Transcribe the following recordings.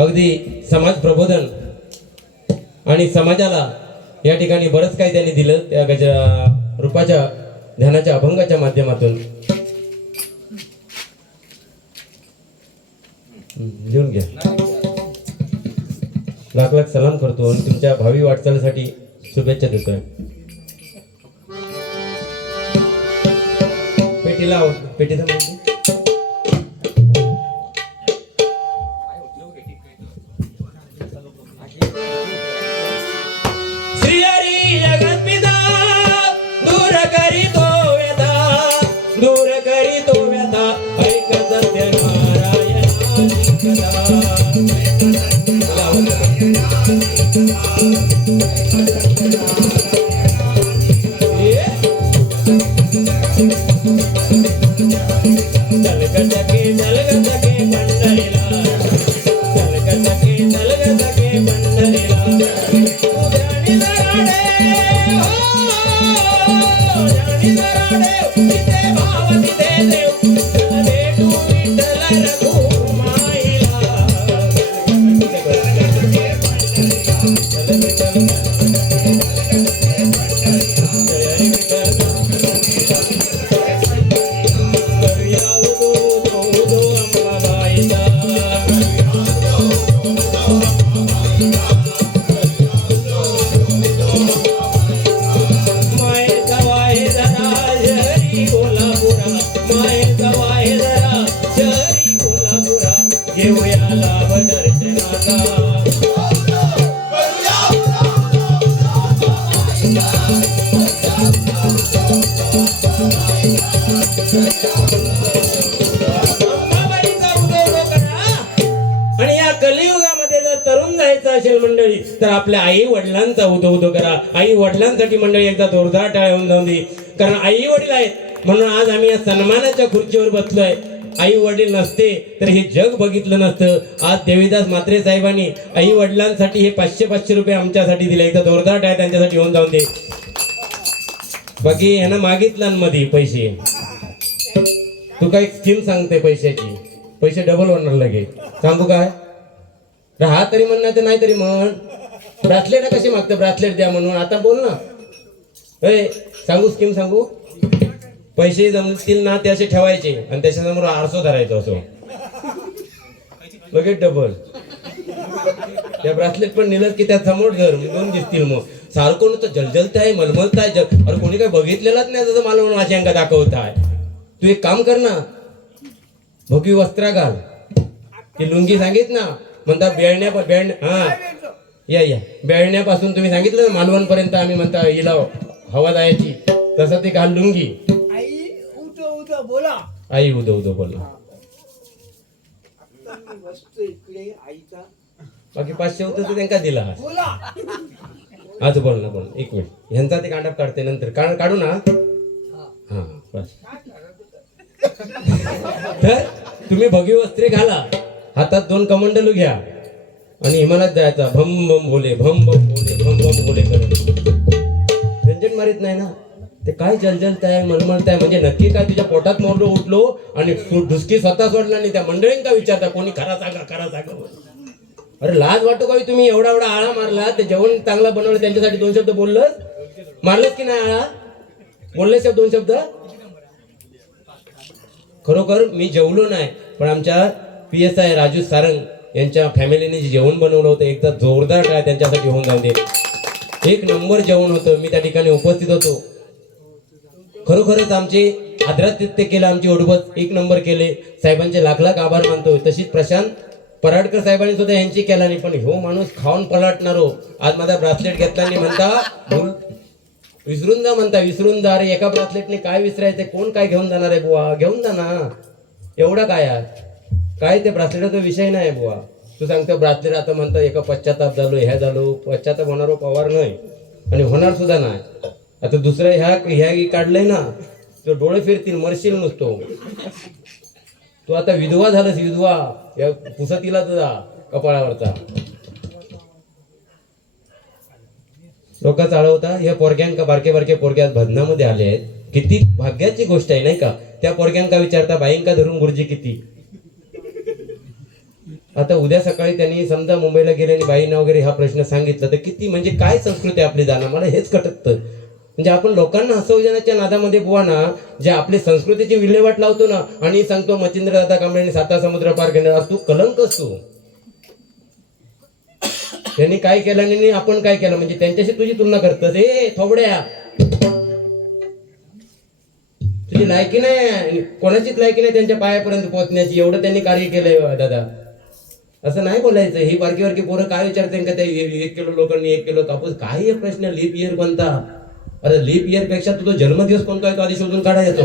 अगदी समाज प्रबोधन आणि समाजाला या ठिकाणी बरंच काही त्यांनी दिलं त्या रूपाच्या ध्यानाच्या अभंगाच्या माध्यमातून. लिहून घ्या. लाख लाख सलाम करतो आणि तुमच्या भावी वाटचालीसाठी शुभेच्छा देतोय. पेटीला पेटीला श्री हरी जगत पिता दूर करीतो व्यथा, दूर करीतो व्यथा, ऐकत सत्य नारायणाची आणि या कलियुगामध्ये जर तरुण जायचं असेल मंडळी तर आपल्या आई वडिलांचा उदो करा. आई वडिलांसाठी मंडळी एकदा जोरदार टाळ्या होऊन जाऊन दे. कारण आई वडील आहेत म्हणून आज आम्ही या सन्मानाच्या खुर्चीवर बसलोय. आई वडील नसते तर हे जग बघितलं नसतं. आज देवीदास म्हात्रे साहेबांनी आई वडिलांसाठी हे 500 रुपये आमच्यासाठी दिले. एकदा जोरदार टाळ्या त्यांच्यासाठी होऊन जाऊन दे. बाकी ह्यांना मागितलं मध्ये पैसे. तू काय स्कीम सांगते पैशाची, पैसे डबल होणार लगे. सांगू काय हा तरी म्हणणार तर नाही तरी म्हण. ब्रासलेट कशी मागतं, ब्रासलेट द्या म्हणून. आता बोल ना. सांगू स्कीम सांगू. पैसे जमतील ना ते असे ठेवायचे आणि त्याच्यासमोर आरसो धरायचो असो लगेच डबल. त्या ब्रासलेट पण नेलं की त्या समोर धर दोन दिसतील. मग सारखं नुसतं जलजलताय मलमलताय. अरे कोणी काय बघितलेलंच नाही तसं मला म्हणून माझी अंगा दाखवताय. तू एक काम कर ना, भगवी वस्त्र घाल. ती लुंगी सांगित ना म्हणता बेळण्यापासून तुम्ही सांगितलं ना मालवण पर्यंत आम्ही म्हणता हिला हवा जायची तसं ते घाल लुंगी. आई उदो उदो बोला. बाकी 500 होतं तर त्यांना दिला. आज बोल ना बोल. एक मिनिट ह्यांचा ते कांडप काढते नंतर काढू ना. हा बस. तर तुम्ही भगवी वस्त्रे घाला, हातात 2 कमंडलू घ्या आणि हिमालयात जायचा. भम बम भोले भम बम भोले भम बम भोले करत. झंझट मारित नाही ना. ते काय जलजलताय मलमलताय म्हणजे नक्की काय तुझ्या पोटात मोडलो उठलो आणि ढुसकी स्वतः सोडला नाही. त्या मंडळींका विचारता कोणी खरा सांगा खरा सांगा. अरे लाज वाटतो का तुम्ही एवढा आळा मारला. ते जेवण चांगला बनवलं त्यांच्यासाठी 2 शब्द बोललंस. मारलंच की नाही आळा बोललेस 2 शब्द. खरोखर मी जेवलो नाही पण आमच्या PSI राजू सारंग यांच्या फॅमिलीने जे जेवण बनवलं होतं एकदा जोरदार काय त्यांच्यासाठी होऊन जाऊ दे. 1 नंबर जेवण होतं. मी त्या ठिकाणी उपस्थित होतो. खरोखरच आमचे आदरातिथ्य केलं. आमची ओढबस 1 नंबर केले. साहेबांचे लाख लाख आभार मानतो. तशीच प्रशांत पराडकर साहेबांनी सुद्धा यांची केला नाही. पण हो माणूस खाऊन पलटणारो आज माझा ब्रासलेट घेतला आणि म्हणता विसरून जा म्हणता. विसरून जा. अरे एका ब्रासलेटने काय विसरायचं. कोण काय घेऊन जाणार आहे बुवा. घेऊन जा ना. एवढा काय ते ब्रासलेटचा विषय नाही बुवा. तू सांगतो ब्रासलेट आता म्हणता एका पश्चाताप झालो ह्या झालो. पश्चाताप होणारो पवार नाही आणि होणार सुद्धा नाही. आता दुसरं ह्या काढलंय ना तो डोळे फिरतील मरशील नुसतो. तू आता विधवा झालंस. विधवा या पुसतीला तुझा कपाळावरचा लोक चालवता. या पोरग्यांका बारके बारके पोरग्यात भजनामध्ये आले आहेत. किती भाग्याची गोष्ट आहे नाही का. त्या पोरग्यांका विचारता बाईंका धरून गुरुजी किती. आता उद्या सकाळी त्यांनी समजा मुंबईला गेले आणि बाईंना वगैरे हा प्रश्न सांगितला तर किती म्हणजे काय संस्कृती आपली जाणार, मला हेच खटकतं. म्हणजे आपण लोकांना हसवण्याच्या नादामध्ये बुवा ना, जे आपली संस्कृतीची विल्हेवाट लावतो ना आणि सांगतो मच्छिंद्रदादा कांबळेंनी 7 समुद्र पार केले, तू कलंक असतो. त्यांनी काय केलं नाही आपण काय केलं, म्हणजे त्यांच्याशी तुझी तुलना करतस. ए थोबड्या, तुझी लायकी नाही, कोणाचीच लायकी नाही त्यांच्या पायापर्यंत पोहोचण्याची, एवढं त्यांनी कार्य केलंय दादा. असं नाही बोलायचं. ही बारकी बारकी पोरं काय विचारते का ते 1 किलो लोकांनी 1 किलो कापूस, काही प्रश्न लीप इयर कोणता. अरे लीप इयर पेक्षा तुझा जन्मदिवस कोणता आहे तो आधी शोधून काढायचो.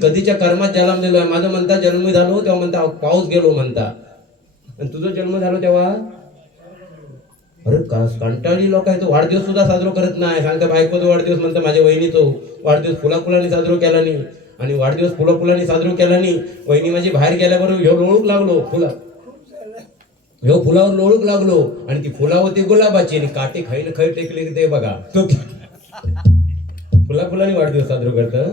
कधीच्या कर्मात जन्म दिलोय. माझं म्हणता जन्म झालो तेव्हा म्हणता पाऊस गेलो म्हणता, आणि तुझं जन्म झालो तेव्हा अरे कंटाळी लोक आहे तो वाढदिवस सुद्धा साजरा करत नाही. सांगता बायकोचा वाढदिवस म्हणता माझ्या वहिनीचा वाढदिवस फुलाफुलांनी साजरा केला नाही, आणि वाढदिवस फुलाफुलांनी साजरा केला नाही. वहिनी माझी बाहेर गेल्याबरोबर ह्यो लोळूक लागलो, ह्यो फुलावर लोळूक लागलो, आणि ती फुला होती गुलाबाची आणि काटे खाईन खाई टेकले ते बघा. तो फुलाफुलांनी वाढदिवस साजरा करतं.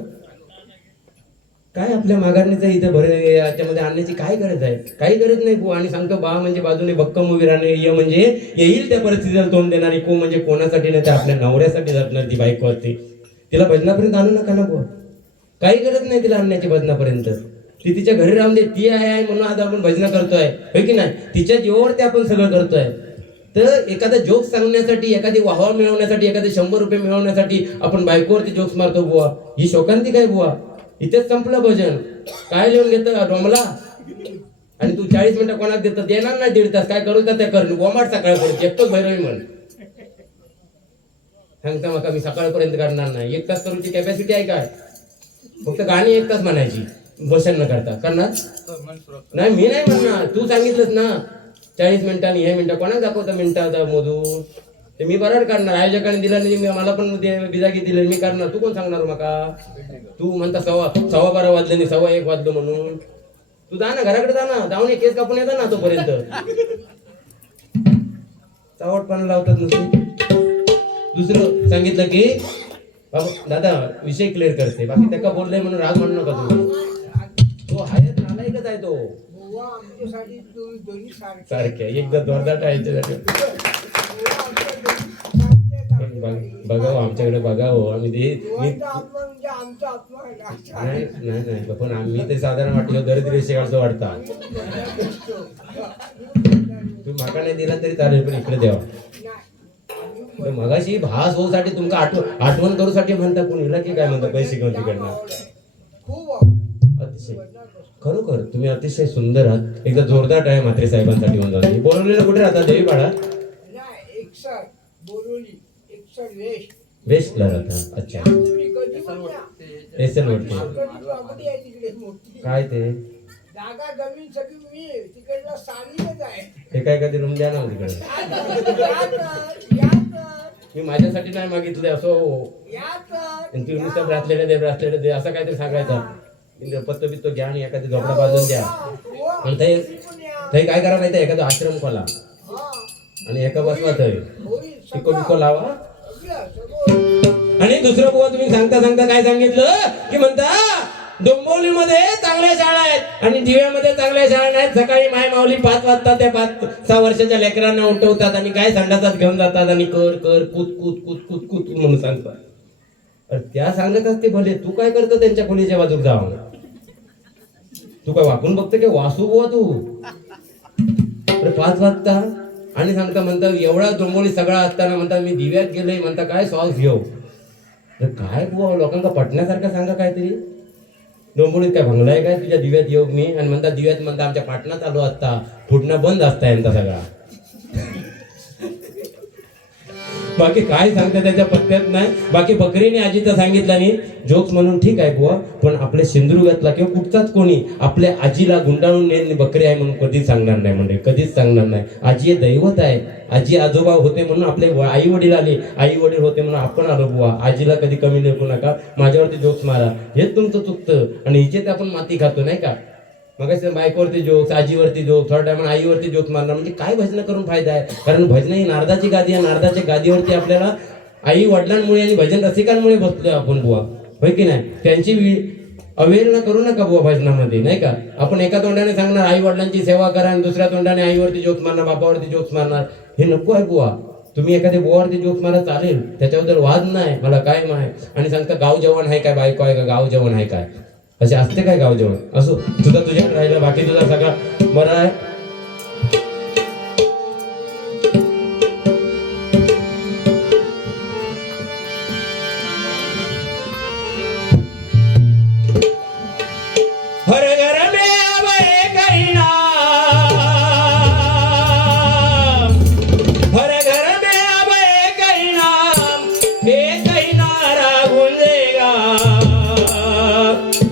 काय आपल्या माघारणीचं इथं भरे याच्यामध्ये आणण्याची काय गरज आहे? काही गरज नाही. आणि सांगतो बा म्हणजे बाजूने भक्कम उभी राहणे, य म्हणजे येईल त्या परिस्थितीला तोंड देणारी, को म्हणजे कोणासाठी नाही तर आपल्या नवऱ्यासाठी झटणार ती बायको असते. तिला भजनापर्यंत आणू नका ना बुवा, काही गरज नाही तिला आणण्याची भजनापर्यंत. ती तिच्या घरी राहून दे, ती आहे म्हणून आज आपण भजन करतोय होय की नाही. तिच्या जीवावरती आपण सगळं करतोय. तर एखादा जोक सांगण्यासाठी, एखादी वाहवा मिळवण्यासाठी, एखादे 100 रुपये मिळवण्यासाठी आपण बायकोवरती जोक्स मारतो बुवा. ही शोकांती काय बुवा? इथेच संपलं भजन. काय लिहून घेतं डोमला, आणि तू 40 मिनिटं कोणाक देतं, देणार नाही 1.5 तास. काय करू त्या कर गोमाट सकाळपर्यंत एकटोच भैरवी म्हण सांगता मका मी सकाळपर्यंत करणार नाही. 1 तास करूची कॅपॅसिटी आहे काय? फक्त गाणी 1 तास म्हणायची बसन न करता करणार नाही. मी नाही म्हणणार, तू सांगितलंस ना 40 मिनिटांनी. हे मिनिटं कोणाक दाखवतं मिनिटाचा मोजून, ते मी बरोबर करणार. आयोजकाने दिला नाही, मला पण बिजागी दिले, मी करणार. तू कोण सांगणार मका? तू म्हणता 12:15 वाजले नाही 1:15 वाजलो म्हणून. तू जा ना घराकडे, जा ना, जाऊन केस कापून येतात ना तोपर्यंत. चावटपणा लावतात नुसते. दुसरं सांगितलं की बाबा दादा विषय क्लिअर करते, बाकी त्याका बोललंय म्हणून राग म्हणू नका. तो हायच नालायकच आहे तो. सारख्या एकदा जोरदार आहे बघावं आमच्याकडे बघावं. आम्ही नाही पण आम्ही तरी साधारण वाटलं गरज रेषे काढतो वाटता. तू माका नाही दिला तरी चालेल, पण इकडे द्यावा. मगाशी भास होऊसाठी तुमका आठवण करूसाठी म्हणता, कोण हिला की काय म्हणता पैसे घेऊन तिकडनं. अतिशय खरोखर तुम्ही अतिशय सुंदर आहात. एकदा जोरदार टाळ्या म्हात्रे साहेबांसाठी होऊन जाते. बोरवलीला कुठे राहतात? देवीपाडा वेस्टला राहतात. अच्छा, एसएल वरती. काय ते ते काय कधी रूम द्या ना तिकडे. मी माझ्यासाठी नाही मागितले असो, तुम्ही नुसतं ब्रासलेट दे असं काहीतरी सांगायचं. पत्तो बित्तो घ्या आणि एखादी झोपडा बांधून द्या. आणि ते काय करा माहिती, एखादा आश्रम खोला आणि एका बसवा थंय पिको पिको लावा. आणि दुसरं बुवा तुम्ही सांगता काय सांगितलं की म्हणता डोंबिवलीमध्ये चांगल्या शाळा आहेत आणि दिव्यामध्ये चांगल्या शाळा नाहीत. सकाळी माय माऊली 5 वाजता त्या 5-6 वर्षाच्या लेकरांना उठवतात आणि काय संडासात घेऊन जातात आणि कर कूद म्हणून सांगतात. अरे त्या सांगत असते भले, तू काय करतो त्यांच्या खोलीच्या बाजूक जाऊन? तू काय वाकून बघतो की वासू बुवा तू? अरे 5 वाजता आणि सांगता म्हणता एवढा डोंबिवली सगळा असताना म्हणता मी दिव्यात गेलोय म्हणता, काय सॉस घेऊ? काय बुवा लोकांना पटण्यासारखं सांगा काहीतरी. डोंबिवलीत काय भंगला आहे काय तुझ्या दिव्यात येऊ मी? आणि म्हणता दिव्यात म्हणता आमच्या पाटणा चालू असता, फुटणं बंद असता यांचा सगळा. बाकी काय सांगता त्याच्या पत्त्यात नाही. बाकी बकरीने आजीचं सांगितलं नाही जोक्स म्हणून ठीक आहे बुवा, पण आपल्या सिंधुदुर्गातला किंवा कुठचाच कोणी आपल्या आजीला गुंडाळून नेली बकरी आहे म्हणून कधीच सांगणार नाही. म्हणजे कधीच सांगणार नाही. आजी हे दैवत आहे. आजी आजोबा होते म्हणून आपले आई वडील आले, आई वडील होते म्हणून आपण आलो बुवा. आजीला कधी कमी लेखू नका, माझ्यावरती जोक्स मारा, हेच तुमचं चुकतं. आणि हिचेच आपण माती खातो नाही का. मग बायकोवरती जोक्स, आजीवरती जोक, थोड्या टायमाला आईवरती जोक मारणार, म्हणजे काय भजन करून फायदा आहे? कारण भजन ही नारदाची गादी आहे. नारदाच्या गादीवरती आपल्याला आई वडिलांमुळे आणि भजन रसिकांमुळे बसलोय आपण बुवा, होय की नाही. त्यांची अवेअर करू नका बुवा भाषणामध्ये, नाही का? आपण एका तोंडाने सांगणार आई वडिलांची सेवा करा आणि दुसऱ्या तोंडाने आईवरती जोक्स मारणार, बापावरती जोक्स मारणार. हे नको आहे बुवा. तुम्ही एखाद्या बुवावरती जोक्स मारा चालेल, त्याच्याबद्दल वाद नाही, मला काय माय. आणि सांगता गाव जेवण आहे काय, बायको आहे का, गाव जेवण आहे काय, असे असते काय गाव जेवण? असो, तुझा तुझ्याकडे राहिलं, बाकी तुझा सगळा बरा आहे. हर घर में अब एक ही नाम, हर घर में अब एक ही नाम, एक ही नारा गूंजेगा,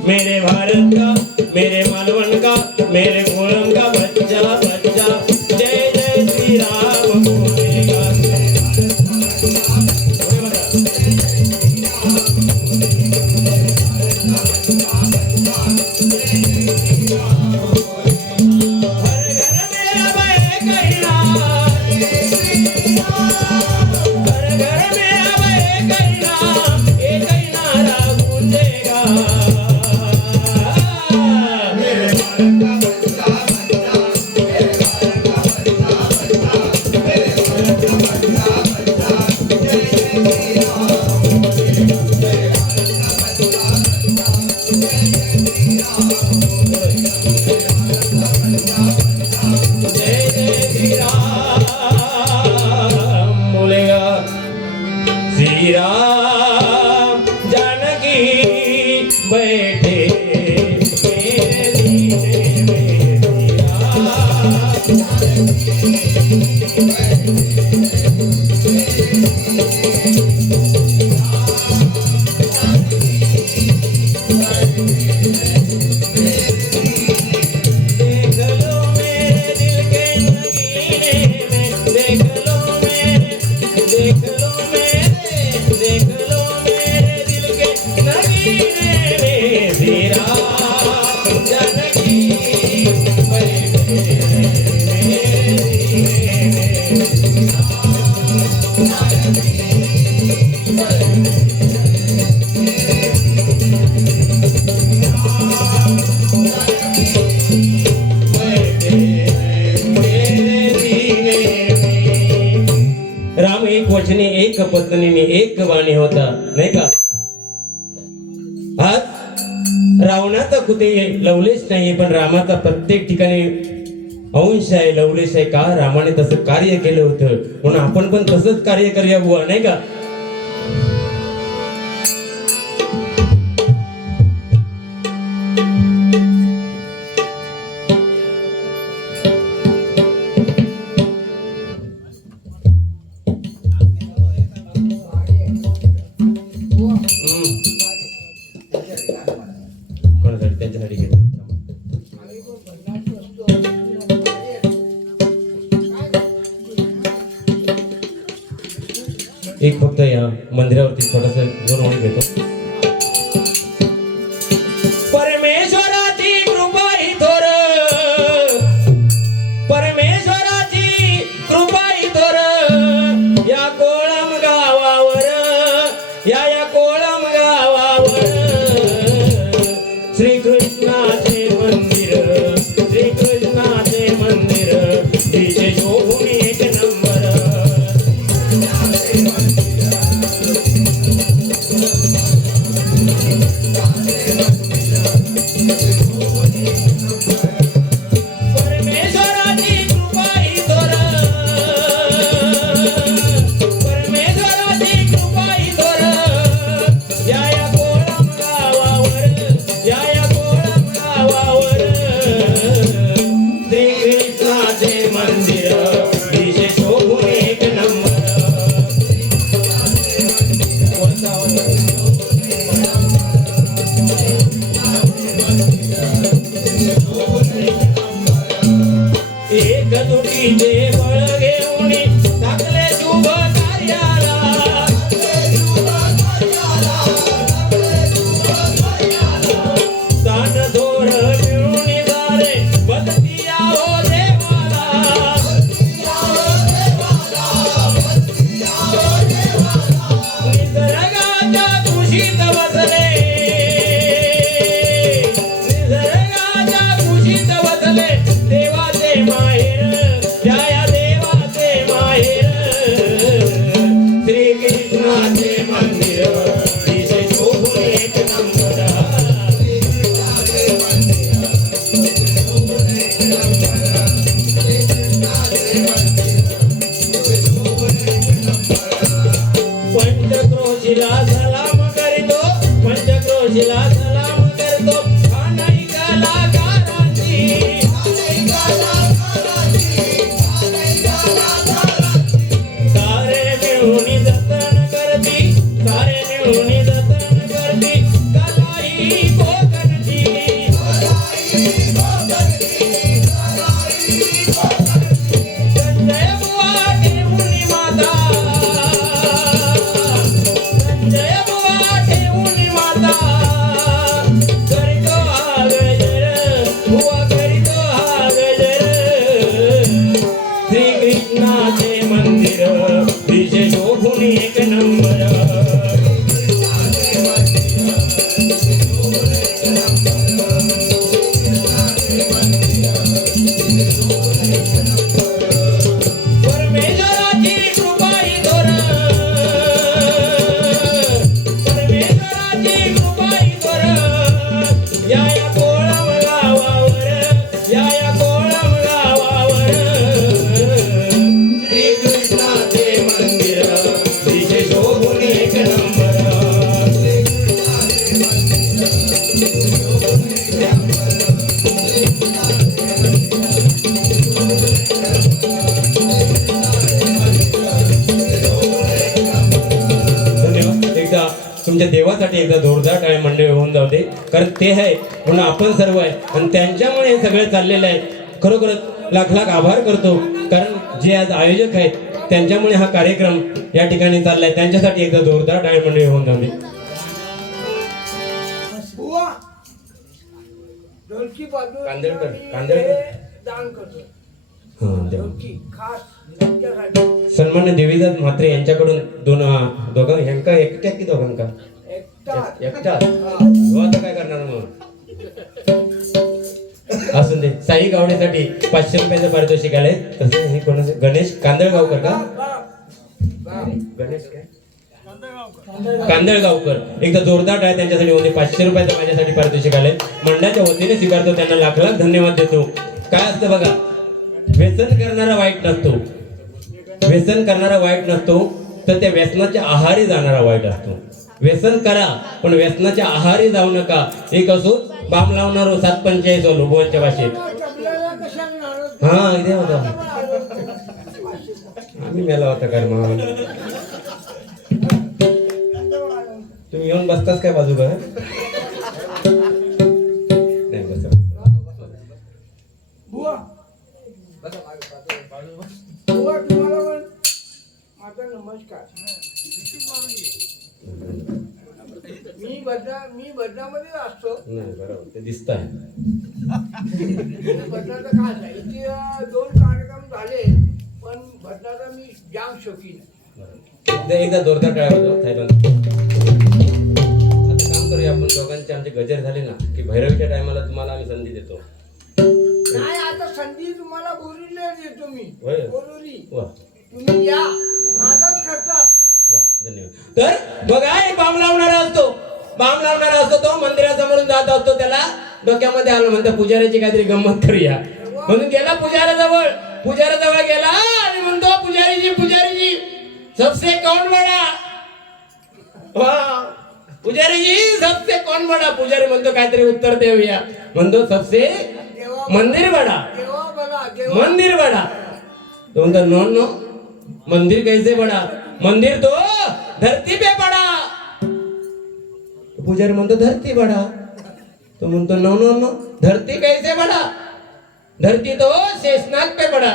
मेरे भारत का, मेरे मालवण का, मेरे कोलम का बच्चा बच्चा जय जय श्री राम बोलेगा. श्री राम जानकी बैठे मेरे सीने में, श्री देख लो मेरे दिल के नगीने में, देख लो मेरे, देख लो मेरे, देख लो मेरे दिल के नगीने में, श्री राम जानकी बैठे मेरे सीने में. राम एक वचने एक पत्नीने एक वाणी होता, नाही का? आज रावणाचा कुठे लवलेश नाहीये, पण रामाचा प्रत्येक ठिकाणी अंश आहे, लवलेश आहे. का? रामाने तसं कार्य केलं होतं, म्हणून आपण पण तसंच कार्य करूया बुवा, नाही का? कोणासाठी? त्यांच्यासाठी घेतलं. एक फक्त या मंदिरावरती छोटासा दोन ओळी घेतो. परमेश्वराची कृपा ही थोर, परमेश्वराची कृपा ही थोर, या कोळम गावावर, या कोळम गावावर श्रीकृष्णाचे मंदिर, श्रीकृष्णाचे मंदिर, तिचे शोभून एक नंबर. परमेश्वराची कृपा ही थोर, परमेश्वराची कृपा ही थोर, या कोळम गावावर, या कोळम गावावर श्रीकृष्णाचे मंदिर, तिचे शोभून एक नंबर. एक दुटीचे बळ घेऊन टाकले शुभ कार्याला, ताट दोर मिळून सारे बदतिया हो देवाला, निसर्गाच्या कुशीत बसले, पंचक्रोशीला सलाम करीतो, पंचक्रोशीला सलाम करतो, खानाई कलाकारांची, सारे मिळून जतन करती, सारे मिळून जतन करती, कलाई कोकणची, संजय बुवा ठेवून माता, संजय बुवा ठेवून माता, करीतो हा गजर, बुवा करीतो हा गजर, श्रीकृष्णाचे मंदिर दिशे शोभून एक नंबर, परमेश्वराची कृपाई धोर, परमेश्वराची कृपाई धोर, या कोळम गावावर, या कोळम गावावर, श्रीकृष्णाचे मंदिर दिशे शोभून एक नंबर, धन्यवाद. एकदा तुमच्या देवासाठी एकदा जोरदार टाळ्या मंडळी होऊन जाऊ दे, कारण ते आहे म्हणून आपण सर्व आहे आणि त्यांच्यामुळे हे सगळे चाललेलं आहे. खरोखरच लाख लाख आभार करतो, कारण जे आज आयोजक आहेत त्यांच्यामुळे हा कार्यक्रम या ठिकाणी चाललाय. त्यांच्यासाठी एकदा जोरदार टाळ्या मंडळी होऊन जाऊ दे. बुवा ढोलकी बाजू कांदळकर, आम्ही कांदळकर. दान करतो. हां, द्या. ढोलकी खास त्यांच्यासाठी सन्मान्य देवीदास म्हात्रे यांच्याकडून दोघां ह्यांका एकट्या की दोघांका एकटा एकटा हो, आता काय करणार मग असून दे. साई गावडेसाठी 500 रुपयाचं पारितोषिक आलंय. तसं हे कोणाचं गणेश कांदळगावकर का गणेश काय कांदळगावकर एकदा जोरदार आहे त्यांच्यासाठी होते. 500 रुपयाचं माझ्यासाठी पारितोषिक आलंय. मंडळाच्या वतीने स्वीकारतो, त्यांना लाख लाख धन्यवाद देतो. काय असतं बघा, व्यसन करणारा वाईट नसतो, व्यसन करणारा वाईट नसतो, तर त्या व्यसनाच्या आहारी जाणारा वाईट असतो. व्यसन करा पण व्यसनाच्या आहारी जाऊ नका. एक असो बाम लावणारो 745 लोबोच्या भाषेत. आपल्याला कशाला नाराज हा इथे होता आम्ही मेला होता काय मग तुम्ही येऊन बसताच काय बाजू का नाही बस बुवा बुवा तुम्हाला पण माझा नमस्कार. मी बदनामध्ये असतो. नाही बरोबर ते दिसत आहे. भजनाचा खास आहे. इथे 2 कार्यक्रम झाले पण भजनाचा मी जाम शौकीन आहे. एकदा जोरदार टाळ्या वाजवा थायलंड. आता काम करूया आपण दोघांचे आमचे गजर झाले ना की भैरवीच्या टायमाला तुम्हाला आम्ही संधी देतो. नाही आता संधी तुम्हाला बोरीला देतो मी. होय. बोरी वा तुम्ही या माझाच खर्च असता. वा धन्यवाद. तर बघा एक बाम लावणारा असतो, बाम लावणारा असतो तो मंदिरासमोरून जात असतो. त्याला डोक्यामध्ये आलं म्हणतं पुजाऱ्याची काहीतरी गंमत करूया म्हणून गेला पुजाऱ्याजवळ. पुजाऱ्याजवळ गेला आणि म्हणतो पुजारीजी पुजारीजी सबसे कौन बडा. वा पुजारीजी सबसे कौन बडा. पुजारी म्हणतो काहीतरी उत्तर देऊया. म्हणतो सबसे मंदिर बडा देवा बला देवा मंदिर बडा. तो म्हणतो नो नो मंदिर कैसे बडा. मंदिर तो धरती पे बडा. पुजारी म्हणतो धरती बडा. तो म्हणतो नो नो नो धरती कैसे बडा. धरती तो शेषनाग पे बडा.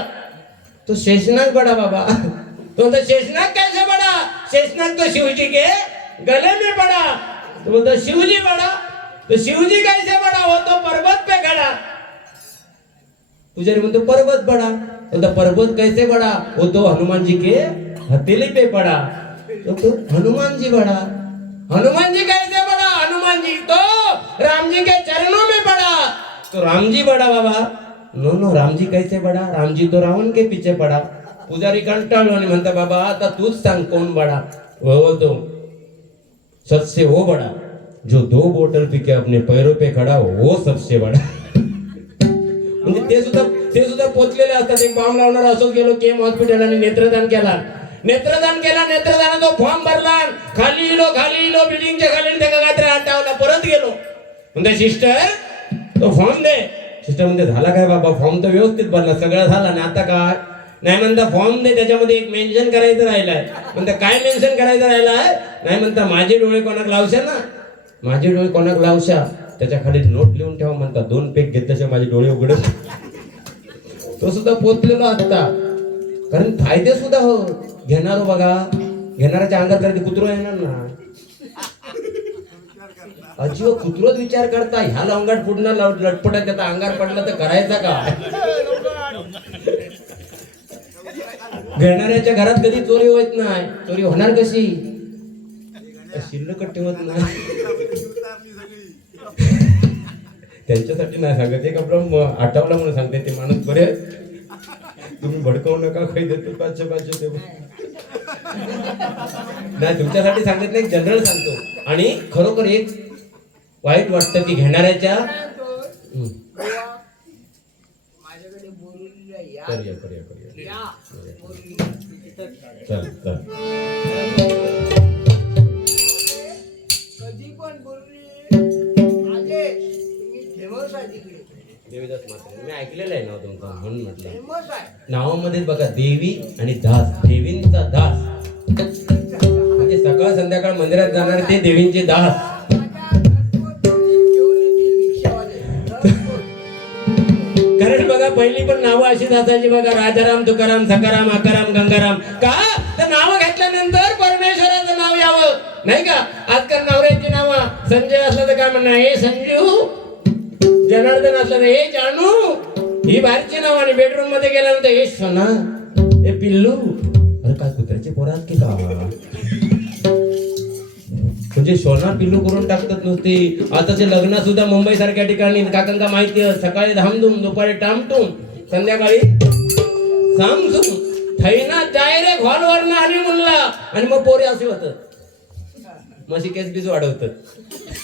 तो शेषनाग बडा बाबा. तो बोलता शेषनाग कैसे बड़ा. शेषनाग तो शिव जी के गले में पड़ा. तो बोलता शिवजी बड़ा. तो शिवजी कैसे बड़ा. वो तो पर्वत पे खड़ा. पुजारी बोलतो पर्वत बड़ा. बोलता पर्वत कैसे बड़ा. वो तो हनुमान जी के हथेली पे पड़ा. तो हनुमान जी बड़ा. हनुमान जी कैसे बड़ा. हनुमान जी तो राम जी के चरणों में पड़ा. तो राम जी बड़ा बाबा. नो नो राम जी कैसे बड़ा. राम जी तो रावण के पीछे पड़ा. पुजारी कंटाळलो आणि म्हणता बाबा आता तूच सांग कोण बड़ा. वो बोलतो सबसे वो बड़ा जो 2 बोतल पी के अपने पैरों पे खड़ा हो वो सबसे बड़ा. म्हणजे ते सुद्धा ते सुद्धा पोचलेले असतात. एक बॉम्ब लावणार असोच गेलो केम हॉस्पिटल आणि नेत्रदान केला नेत्रदानाचा फॉर्म भरला, खाली इलो बिल्डिंगच्या खाली त्या काहीतरी आणतावला, परत गेलो म्हणते सिस्टर तो फॉर्म दे. सिस्टर म्हणते झाला काय बाबा, फॉर्म तर व्यवस्थित भरला, सगळं झालं आणि आता काय नाही म्हणता, फॉर्म दे त्याच्यामध्ये एक मेन्शन करायचं राहिलाय. म्हणता काय मेन्शन करायचं राहिलाय, नाही म्हणता माझे डोळे कोणाक लावशा ना, माझे डोळे कोणाक लावशा त्याच्या खाली नोट लिहून ठेवा म्हणता, 2 पेक घेतल्याशिवाय माझे डोळे उघडत. तो सुद्धा पोचलेला असता, कारण फायदे सुद्धा हो घेणारो बघा, घेणाऱ्याच्या अंगात कधी कुत्रो येणार ना, अजिब कुत्रोच विचार करता ह्या लवंगाट फुटणार लटपटा त्याचा अंगार पडला तर करायचा का. घेणाऱ्याच्या घरात कधी चोरी होत नाही, चोरी होणार कशी, शिल्लक ठेवत नाही. त्यांच्यासाठी नाही सांगत, एक आपला आठवला म्हणून सांगते ते माणूस, बरे तुम्ही भडकवू नका, काही देतो 500 ते नाही, तुमच्यासाठी सांगत नाही, जनरल सांगतो. आणि खरोखर एक वाईट वाटतं की घेणाऱ्याच्या माझ्याकडे बोलून या करूया चल चल कधी पण बोलली आले तुम्ही फेमस आहे तिकडे. देवीदास मात्र मी ऐकलेलं आहे नाव तुमचं म्हणून म्हटलं. फेमस आहे नावामध्ये बघा देवी आणि दास, देवींचा दास म्हणजे सकाळ संध्याकाळ मंदिरात जाणारे ते देवींचे दास. कारण बघा पहिली पण नावं अशीच असायची बघा, राजाराम, तुकाराम, सकाराम, आकाराम, गंगाराम. का तर नावं घेतल्यानंतर परमेश्वराचं नाव यावं, नाही का. आजकाल नवऱ्याची नावं संजय असलं तर काय म्हणणार, हे संजू, जनार्दन असलं तर हे जानू, ही बाहेरची नाव. आणि बेडरूम मध्ये गेल्यानंतर हे सोना, हे पिल्लू, अरे काय कुत्र्याचे पोरात की का, म्हणजे सोना पिल्लू करून टाकतात नुसती. आताचे लग्न सुद्धा मुंबई सारख्या ठिकाणी काकांका माहिती आहे, सकाळी धामधूम, दुपारी टामटूम, संध्याकाळी सामसूम, थैना डायरेक्ट हॉलवरनं आली म्हणला आणि मग पोरे असे होत, मशी केस बीज वाढवत.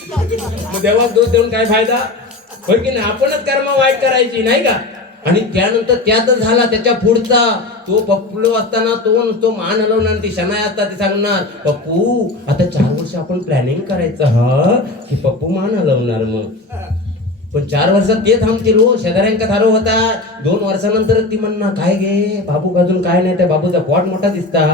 मग देवात दोष देऊन काय फायदा, होय की नाही. आपणच कर्म वाईट करायची, नाही का. आणि त्यानंतर त्यातच झाला त्याच्या पुढचा तो पप्पू असताना तो मान हलवणार, ती शनाय असता ती सांगणार, पप्पू आता 4 वर्ष आपण प्लॅनिंग करायचं हा की पप्पू मान हलवणार. मग पण 4 वर्षात ते थांबतील हो, शेजाऱ्यांका थारो होता. 2 वर्षानंतर ती म्हणणार, काय गे बाबू अजून काय नाही, त्या बाबूचा पोट मोठा दिसता.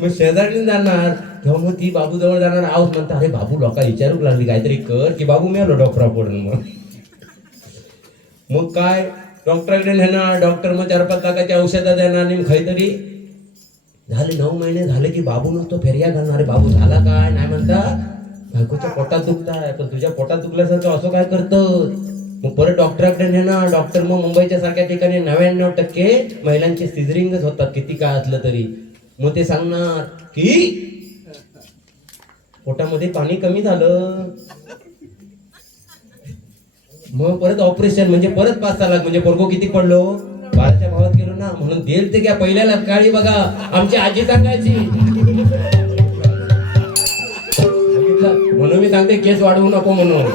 मग शेजारी जाणार तेव्हा मग ती बाबू जवळ जाणार, आहोत म्हणता, अरे बाबू लोका विचारूक लागली काहीतरी कर की बाबू मिळालो डॉक्टरा पडून. मग काय डॉक्टरकडे नेणार, डॉक्टर मग 4-5 लाखाची औषधं देणार आणि काहीतरी झाले 9 महिने झाले की बाबू नसतो फेऱ्या घालणार. बाबू झाला काय नाही म्हणता, बायकोच्या पोटात दुखताय, पण तुझ्या पोटात दुखल्यासारखं असं काय करतं. मग परत डॉक्टरकडे नेणार, डॉक्टर मग मुंबईच्या सारख्या ठिकाणी 99% महिलांचे सिझरिंगच होतात किती काय असलं तरी. मग ते सांगणार की पोटामध्ये पाणी कमी झालं, मग परत ऑपरेशन, म्हणजे परत 5-6 लाख, म्हणजे पोरगो किती पडलो 12च्या भावात गेलो ना. म्हणून देल ते घ्या पहिल्याला काळी बघा, आमची आजी सांगायची. म्हणून मी सांगते केस वाढवू नको म्हणून.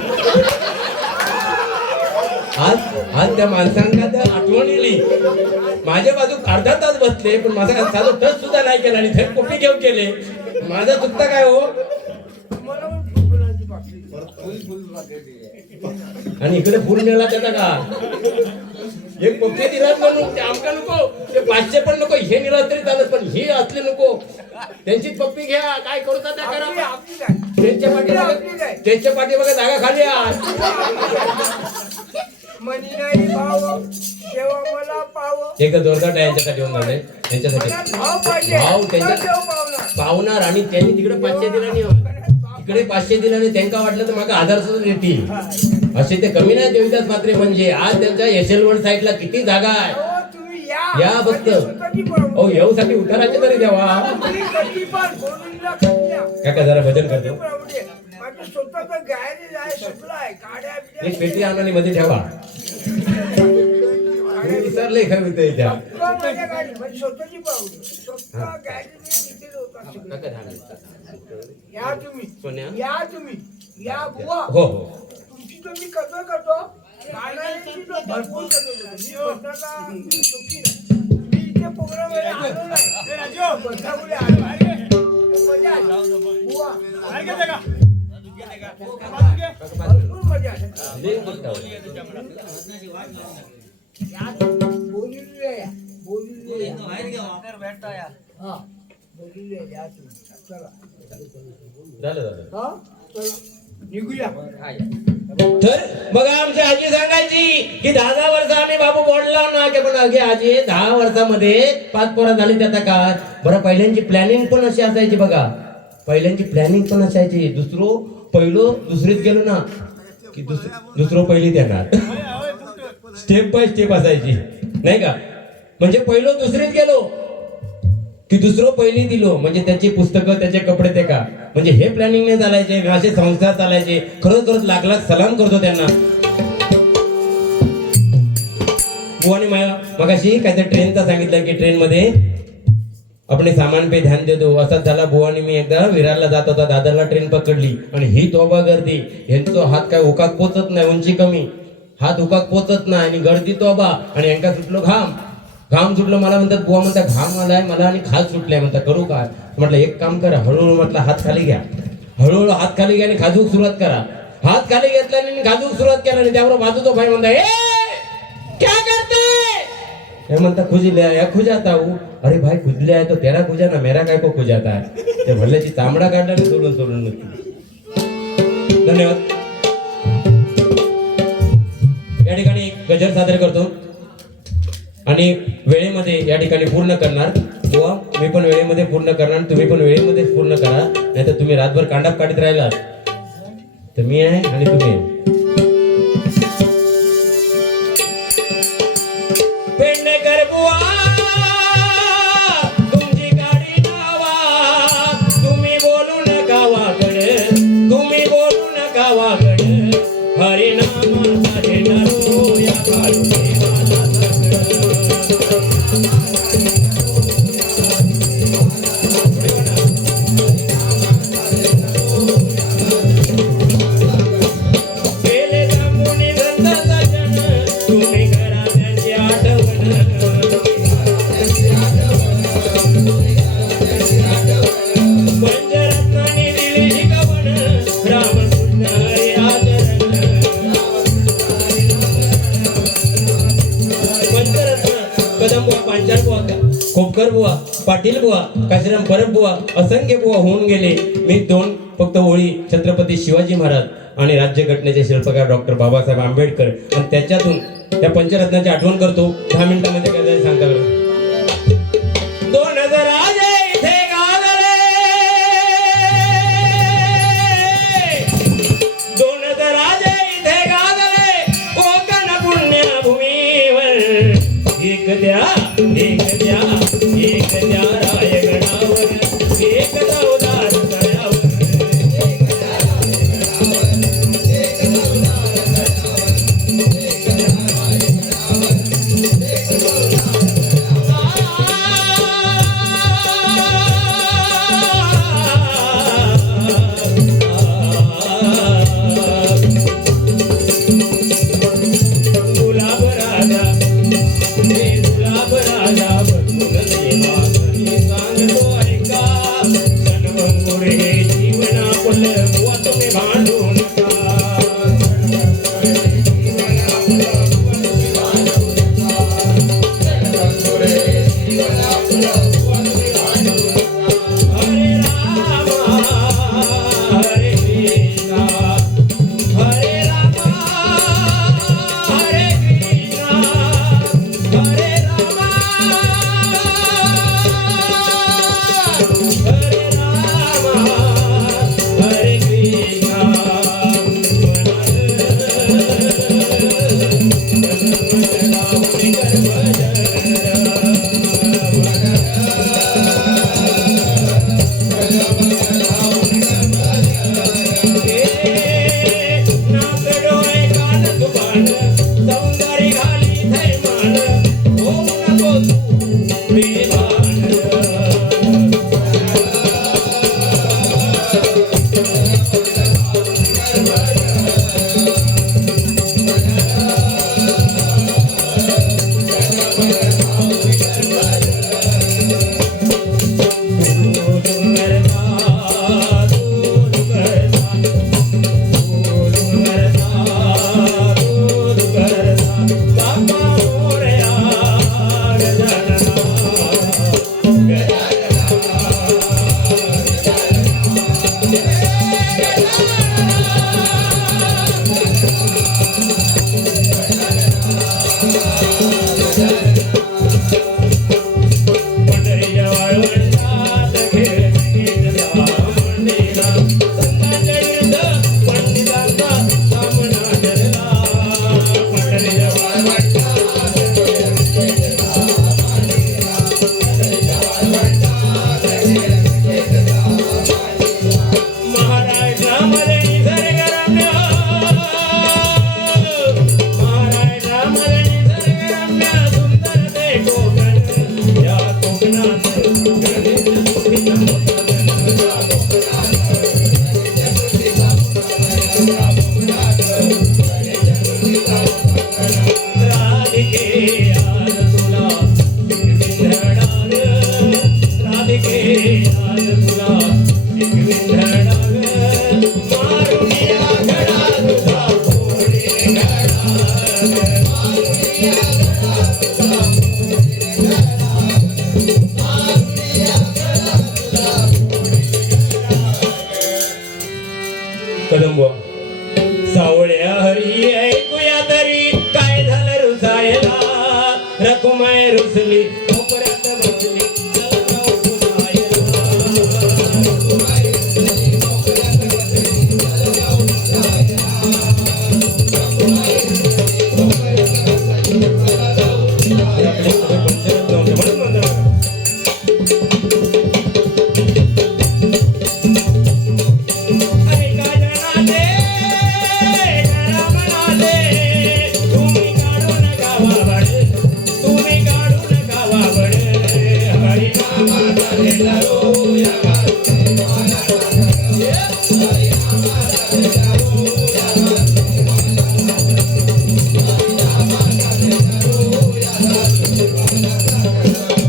आज त्या माणसांना त्या आठवण येली, माझ्या बाजू अर्धा तास बसले पण माझा साधं टच सुद्धा नाही केला आणि थेट कॉपी घेऊन केले. माझा चुकता काय हो. आणि इकडे फुल मिळाला त्याचा का, एक पप्पे दिला म्हणून ते आमका नको, ते 500 पण नको, हे निराश तरी चालत पण हे असले नको. त्यांचीच पप्पी घ्या, काय करू त्या करा. त्यांच्या पाठी बघा जागा खाली मनी नाही भाव तेव्हा मला पाव. एकदा जोरदार यांच्यासाठी होऊन झाले, त्यांच्यासाठी भाव त्यांच्या पावणार. आणि त्यांनी तिकडे 500 दिला नाही, इकडे 500 दिला नाही. त्यांना वाटलं तर मला 1000 सुद्धा देतील असे ते कमी नाही. देवीदास मात्रे म्हणजे आज त्यांच्या यशलवड साईडला किती जागा आहे, या फक्त ओ येऊसाठी उताराचे तरी द्यावा. काका जरा भजन करतो, एक पेटी आणून मध्ये ठेवा. विसरले काय होते त्या या तुम्ही या बुवा, हो हो तुमची तुम्ही कदर करतो. गाण्याची तो भरपूर करत होतो. मी भजनाचा शौकीन आहे. मी इथे प्रोग्राममध्ये आलो नाही. भजनामुळे आलो. मजा आली. बुवा. भरपूर मजा आली. बोलिले या. बोलिले या. हा. बोलिले या तुम्ही. चला. हा? चला. निघूया. तर बघा आमची आजी सांगायची की 10 वर्ष आम्ही बाबू बोलला ना की पण अगे आजी 10 वर्षामध्ये 5 पोरं झाली त्याचा काय बरं. पहिल्यांची प्लॅनिंग पण अशी असायची बघा. पहिल्यांची प्लॅनिंग पण असायची. पहिलं दुसरीत गेलो ना की दुसरं पहिलीत येणार. स्टेप बाय स्टेप असायची नाही का. म्हणजे पहिलं दुसरीत गेलो की दुसरं पहिली दिलो म्हणजे त्याची पुस्तकं त्याचे कपडे ते का. म्हणजे हे प्लॅनिंग नाही चालायचे. असे संस्कार चालायचे. खरंच लाख लाख सलाम करतो त्यांना. बुवानी मगाशी काहीतरी ट्रेनचा सांगितलं की ट्रेन मध्ये आपण सामान पे ध्यान देतो. असाच झाला बुवानी मी एकदा विरारला जात होता. दादरला ट्रेन पकडली आणि ही तोबा गर्दी. ह्यांचा हात काय उकाक पोचत नाही. उंची कमी हात उकाक पोचत नाही आणि गर्दी तोबा आणि यांका सुटलो घाम सुटलं. मला म्हणतात बुवा म्हणतात घाम आलाय मला आणि खाज सुटलाय म्हणतात करू काय. म्हटलं एक काम करा हळूहळू म्हटलं हात खाली घ्या. हळूहळू हात खाली घ्या आणि खाजूक सुरुवात करा. हात खाली घेतला आणि खाजूक सुरुवात केला आणि त्यावर बाजूचा भाई म्हणता ए क्या करते हे म्हणता खुजल्या या खुजाता हूँ. अरे भाई खुजले आहे तो तेरा खुजा ना मेरा काय को खुजाता है. ते भल्ल्याची चामडा काढला आणि सोडून धन्यवाद. या ठिकाणी एक गजर सादर करतो आणि वेळेमध्ये या ठिकाणी पूर्ण करणार. किंवा मी पण वेळेमध्ये पूर्ण करणार. तुम्ही पण वेळेमध्ये पूर्ण करा. नाहीतर तुम्ही रातभर कांडाप काढीत राहिला तर मी आहे आणि तुम्ही आहे. पेडणेकर बुवा तुमची गाडी नावा. तुम्ही बोलू नका वागड. तुम्ही बोलू नका वागड. हरिनामा घेणारो या काळू खोपकर बुवा पाटील बुवा काशीराम परब बुवा असंख्य बुवा होऊन गेले. मी 2 फक्त ओळी छत्रपती शिवाजी महाराज आणि राज्यघटनेचे शिल्पकार डॉक्टर बाबासाहेब आंबेडकर आणि त्याच्यातून त्या पंचरत्नाची आठवण करतो. 10 मिनिटांमध्ये काय जाईल सांगता बरं. 2000 आले इथे गागले. 2000 आले इथे गागले कोकण पुण्यभूमीवर. एक द्या रायगडावर एक चौदार तळ्यावर. गुलाब राजा बघून कदंब सावळ्या हरी ऐकूया तरी काय झालं रुसायला रकुमाय रुसली कोपऱ्यात बसली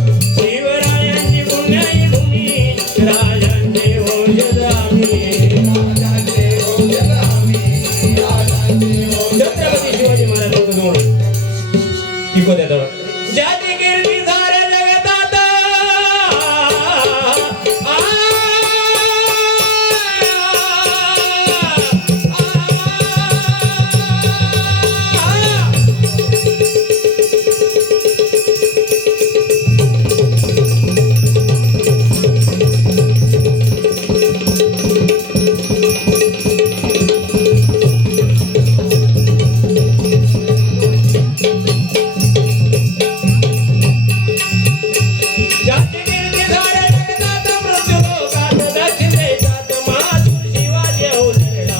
शिवरायांची पुण्याई भूमी राजांचे वंशज छत्रपती शिवाजी महाराजांचं जोड इको द्या थोडं ज्याची कीर्ती साऱ्या जगतात ज्याची कीर्ती साऱ्या जगतात मृत्यूलोकात दक्षिण देशात महाशूर शिवाजी अवतरला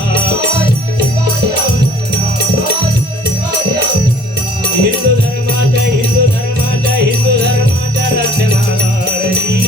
हिंदू धर्माच्या रक्षणार्थी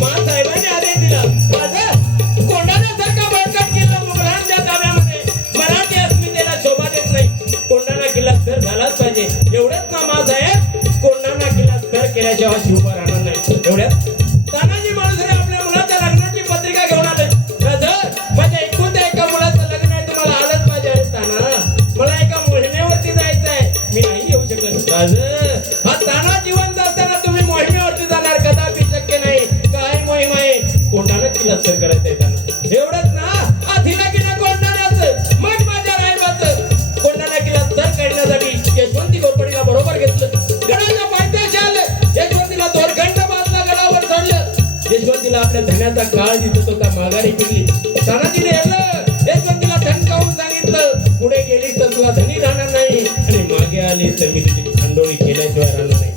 महासाहेबांनी आदेश दिला माझं कोंढाण्यासारखा बळकट किल्ला मुघलांच्या ताब्यामध्ये मराठी अस्मितेला शोभा देत नाही कोंढाणा किल्ला सर झालाच पाहिजे एवढंच ना महासाहेब कोंढाणा किल्ला सर केल्याशिवाय शिवबा राहणार नाही एवढ्यात तानाजी मालुसरे आपल्या मुलाच्या लग्नाची पत्रिका घेऊन आले राजर माझ्या एकुलत्या एका मुलाचं लग्न आहे तुम्हाला आलंच पाहिजे अरे ताना मला एका मोहिमेवरती जायचं आहे मी नाही येऊ शकत राजर हा ताना जिवंत असताना तुम्ही मोहिमेवरती जाणार कदापि शक्य नाही काय मोहीम आहे कोंढाणा किल्ला सर करायचं आहे त्यांना एवढंच ना आधीला किल्ला कोंढाण्याचं मग माझ्या रायबाचं कोंढाणा किल्ला सर करण्यासाठी यशवंती घोरपडीला बरोबर घेतलं गडाच्या पायथ्याशी आलं यशवंतीला दोरखंड बांधला गडावर चढलं यशवंतीला आपल्या धन्याचा काळ दिसत होता माघारी फिरली तानाजीने येलं यशवंतीला ठणकावून सांगितलं पुढे गेली तर तुला धनी राहणार नाही आणि मागे आली तर मी तुझी खंडोळी केल्याशिवाय राहणार नाही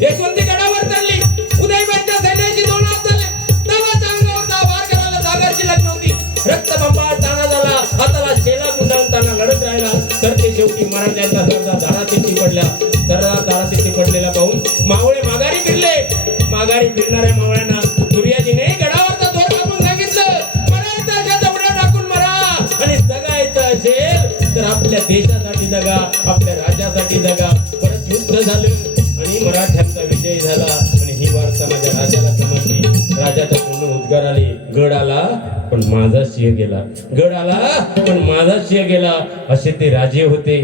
यशवंती गडावर चढली उदयबाईंच्या सैन्याची दोन हात झाले तानाच्या अंगावर दाभार करायला जागाची लग्न होती रक्तबंबाळ ताना झाला हाताला शेला गुंडाळून ताना लढत राहिला तर ते शेवटी मराठ्यांचा सरदार दारातिथी पडला सरदार दारातिथी पडलेला पाहून मावळे माघारी फिरले माघारी फिरणाऱ्या मावळ्यांना सूर्याजीने गडावरचा दोर कापून सांगितलं मराठ्याच्या जबड्या टाकून मरा आणि जगायचं असेल तर आपल्या देशासाठी जगा आपल्या राज्यासाठी जगा परत युद्ध झालं आणि मराठ्यांचा विजय झाला आणि ही वार्ता माझ्या राजाला समजली राजाच्या तोंडून उद्गार आले गड आला पण माझा सिंह गेला गड आला पण माझा सिंह गेला असे ते राजे होते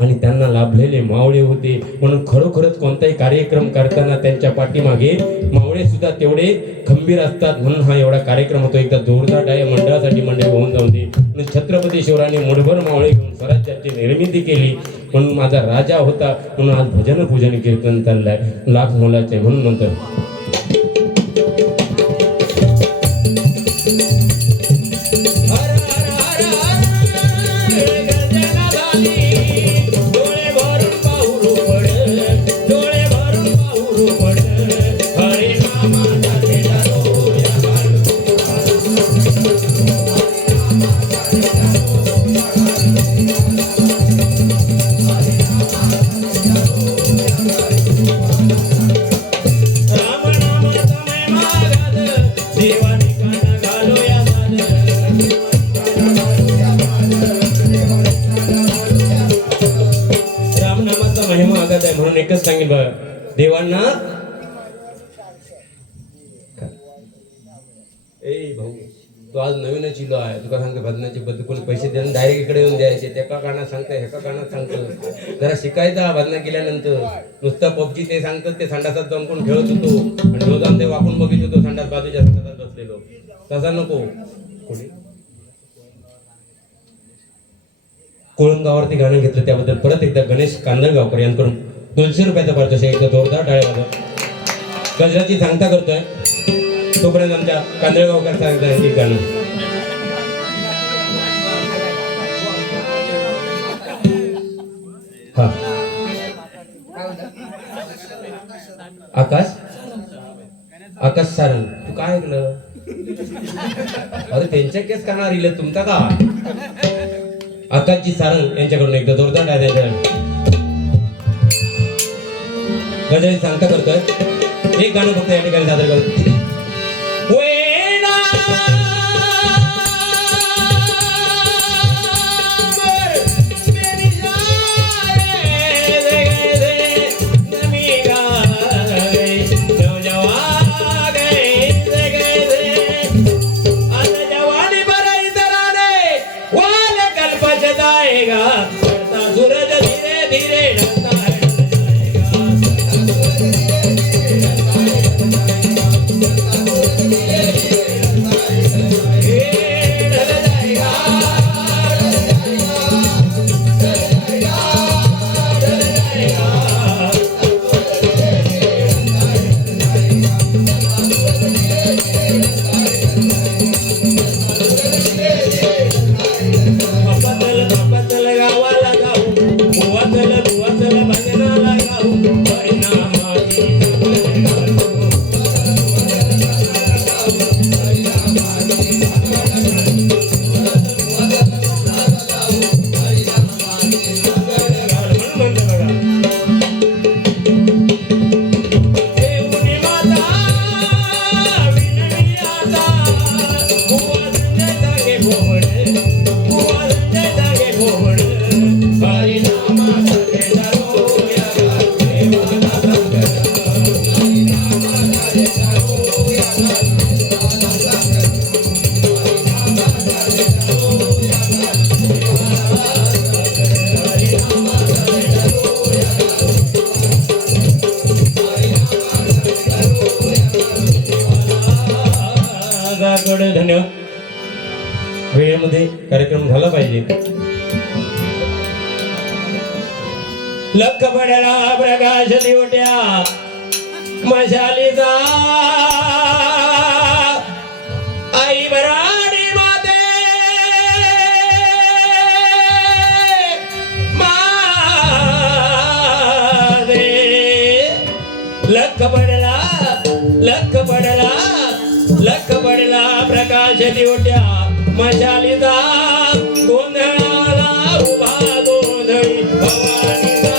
आणि त्यांना लाभलेले मावळे होते म्हणून खरोखरच कोणताही कार्यक्रम करताना त्यांच्या पाठीमागे मावळे सुद्धा तेवढे खंबीर असतात म्हणून हा एवढा कार्यक्रम होतो एकदा जोरदार आहे मंडळासाठी मंडळी होऊन जाऊन दे म्हणून छत्रपती शिवरायांनी मुठभर मावळे घेऊन स्वराज्याची निर्मिती केली म्हणून माझा राजा होता म्हणून आज भजन पूजन कीर्तन चाललंय लाख मोलाचे म्हणून म्हणतो म्हणून एकच सांगेल बघा देवांना ए भाऊ तू आज नवीनच इलो आहे तुका सांगते भजनाची पद्धत कोणी पैसे देऊन डायरेक्ट इकडे येऊन द्यायचे एका कानात सांगतं एका कानात सांगतं जरा शिकायचा भजना केल्यानंतर नुसतं पबजी ते सांगतात ते संडासात जाऊन कोण खेळत होतो आणि रोज आमचे वाकून बघित होतो संडास बाजूच्या संडासात बसलेलो तसा नको कोणी कोळंगावरती गाणं घेतलं त्याबद्दल परत एकदा गणेश कांदळगावकर यांकडून 200 रुपयाचा पारितोषिक एकदा जोरदार टाळ्या वाजवा गजराची सांगता करतोय तोपर्यंत आमच्या कांदळगावकर सांगताय एक गाणं हा आकाश आकाश सारंग तू काय ऐकलं अरे त्यांच्या केस कानावर इले तुमचा का आकाशजी सारंग यांच्याकडून एकदा जोरदार आहे त्यांच्या गजराची सांगता करतोय एक गाणं फक्त या ठिकाणी सादर करतो धन्यवाद वेळेमध्ये कार्यक्रम झाला पाहिजे लख पडला प्रकाश दिवट्या मशालीचा आई बराडी माते माते लख पडला प्रकाश दिवट्या मशालीचा गोंधळाला उभा गोंधळी भवानीचा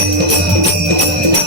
रे